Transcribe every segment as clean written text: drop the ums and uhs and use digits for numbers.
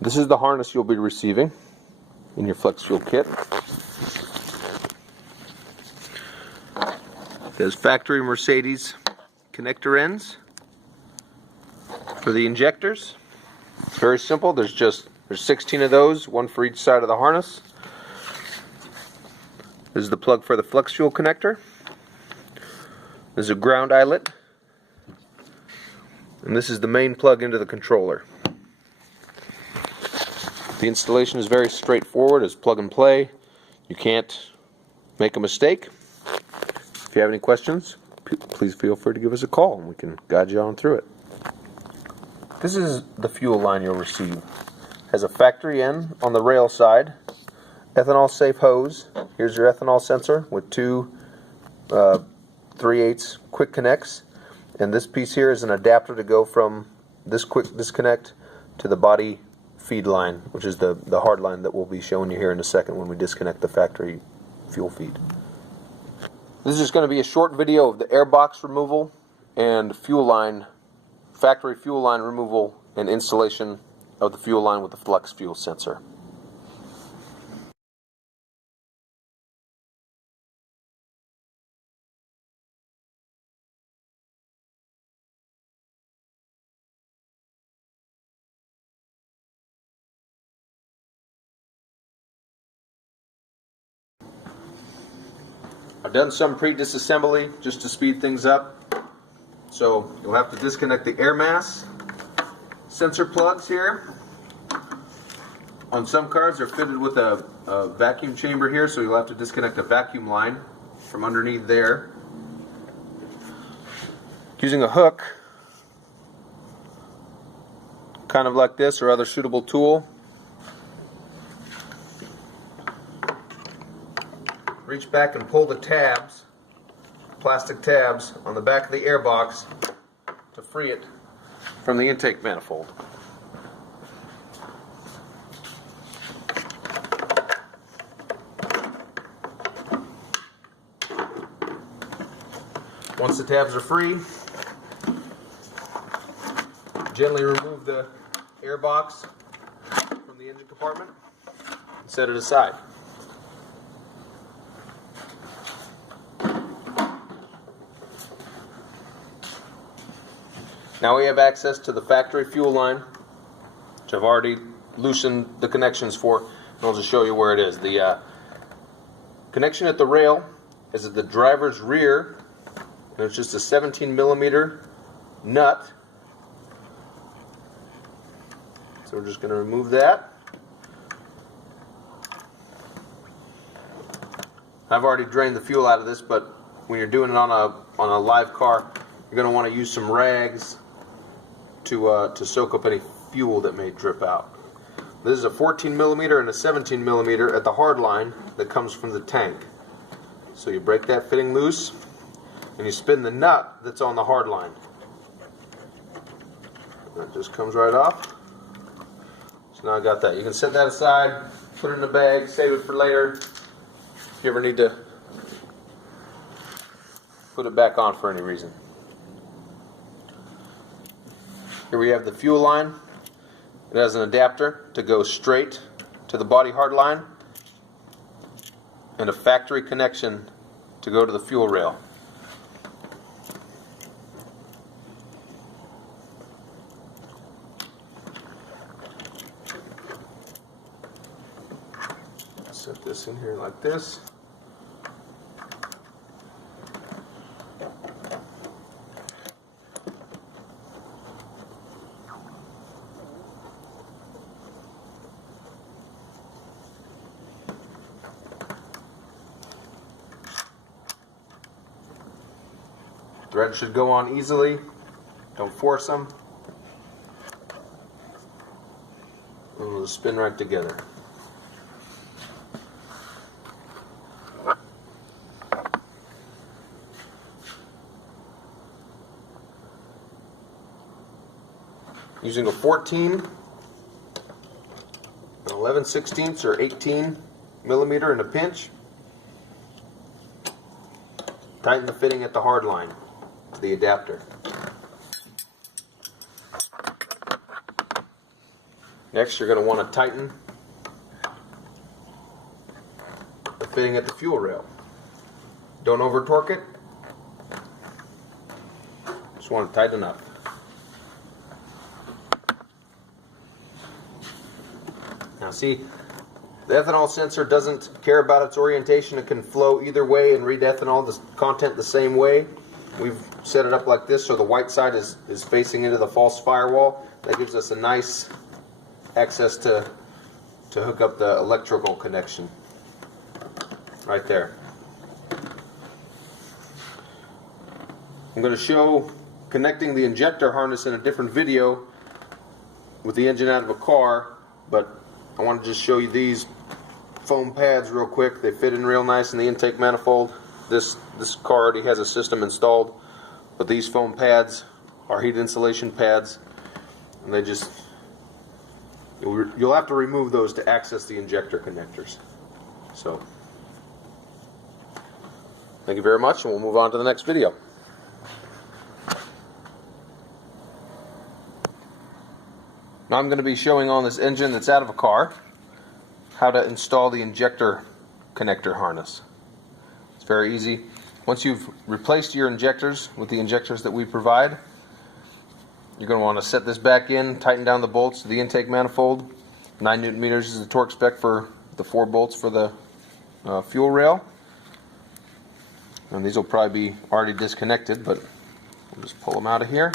This is the harness you'll be receiving in your flex fuel kit. There's factory Mercedes connector ends for the injectors. It's very simple. There's 16 of those, one for each side of the harness. This is the plug for the flex fuel connector. There's a ground eyelet. And this is the main plug into the controller. The installation is very straightforward. It's plug and play. You can't make a mistake. If you have any questions, please feel free to give us a call and we can guide you on through it. This is the fuel line you'll receive. It has a factory end on the rail side, ethanol safe hose. Here's your ethanol sensor with two 3/8 quick connects, and this piece here is an adapter to go from this quick disconnect to the body feed line, which is the hard line that we'll be showing you here in a second when we disconnect the factory fuel feed. This is just going to be a short video of the air box removal and fuel line, factory fuel line removal and installation of the fuel line with the flex fuel sensor. I've done some pre-disassembly just to speed things up. So you'll have to disconnect the air mass sensor plugs here. On some cars they're fitted with a vacuum chamber here, so you'll have to disconnect a vacuum line from underneath there. Using a hook, kind of like this or other suitable tool, reach back and pull the tabs, plastic tabs, on the back of the air box to free it from the intake manifold. Once the tabs are free, gently remove the air box from the engine compartment and set it aside. Now we have access to the factory fuel line, which I've already loosened the connections for, and I'll just show you where it is. The connection at the rail is at the driver's rear, and it's just a 17mm nut. So we're just going to remove that. I've already drained the fuel out of this, but when you're doing it on a live car, you're going to want to use some rags to soak up any fuel that may drip out. This is a 14mm and a 17mm at the hard line that comes from the tank. So you break that fitting loose and you spin the nut that's on the hard line. That just comes right off. So now I got that. You can set that aside, put it in a bag, save it for later if you ever need to put it back on for any reason. Here we have the fuel line. It has an adapter to go straight to the body hard line and a factory connection to go to the fuel rail. Set this in here like this. Threads should go on easily. Don't force them. And we'll spin right together. Using a 14, 11/16 or 18mm in a pinch, tighten the fitting at the hard line to the adapter. Next, you're going to want to tighten the fitting at the fuel rail. Don't over torque it. Just want to tighten up. Now see, the ethanol sensor doesn't care about its orientation. It can flow either way and read ethanol, the content the same way. We've set it up like this so the white side is facing into the false firewall. That gives us a nice access to hook up the electrical connection right there. I'm going to show connecting the injector harness in a different video with the engine out of a car, but I want to just show you these foam pads real quick. They fit in real nice in the intake manifold. This car already has a system installed, but these foam pads are heat insulation pads, and they just, you'll have to remove those to access the injector connectors. So, thank you very much, and we'll move on to the next video. Now I'm going to be showing on this engine that's out of a car how to install the injector connector harness. It's very easy. Once you've replaced your injectors with the injectors that we provide, you're going to want to set this back in, tighten down the bolts to the intake manifold. 9 Newton meters is the torque spec for the 4 bolts for the fuel rail. And these will probably be already disconnected, but we'll just pull them out of here.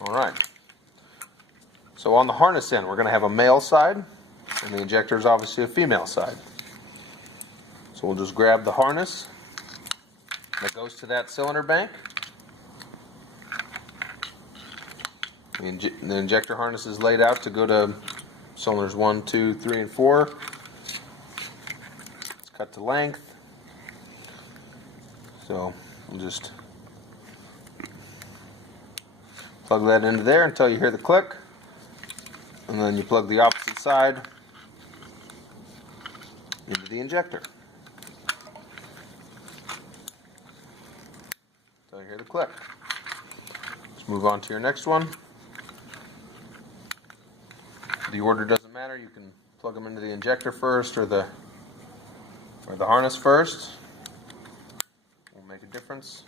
Alright, so on the harness end, we're going to have a male side, and the injector is obviously a female side. So we'll just grab the harness that goes to that cylinder bank. The injector harness is laid out to go to cylinders 1, 2, 3, and 4. It's cut to length. So we'll just plug that into there until you hear the click, and then you plug the opposite side into the injector until you hear the click. Let's move on to your next one. The order doesn't matter. You can plug them into the injector first or the harness first. Won't make a difference.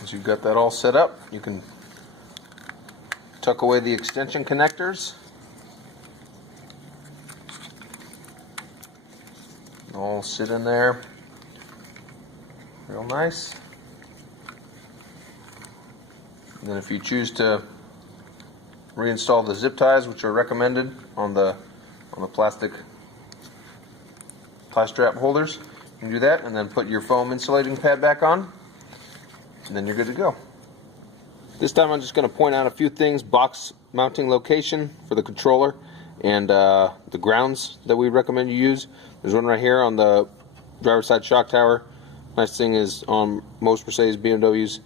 Once you've got that all set up, you can tuck away the extension connectors. All sit in there real nice. And then if you choose to reinstall the zip ties, which are recommended on the plastic tie strap holders, you can do that, and then put your foam insulating pad back on, and then you're good to go. This time I'm just going to point out a few things: box mounting location for the controller, and the grounds that we recommend you use. There's one right here on the driver's side shock tower. Nice thing is, on most Mercedes BMWs,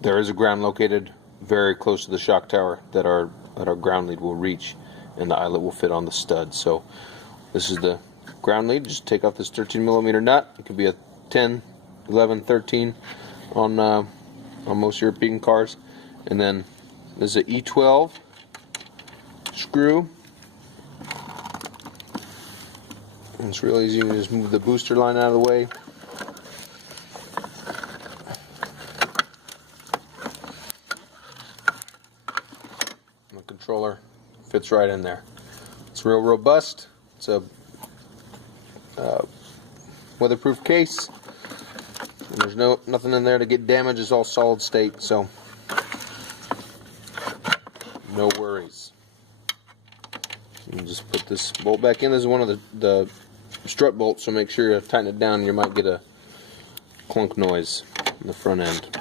there is a ground located very close to the shock tower that our ground lead will reach, and the eyelet will fit on the stud. So this is the ground lead. Just take off this 13mm nut. It could be a 10, 11, 13 on most European cars. And then there's an E12 screw. And it's real easy. You can just move the booster line out of the way. And the controller fits right in there. It's real robust. It's a weatherproof case. And there's nothing in there to get damaged. It's all solid state, so no worries. You just put this bolt back in. This is one of the strut bolts, so make sure you tighten it down. You might get a clunk noise in the front end.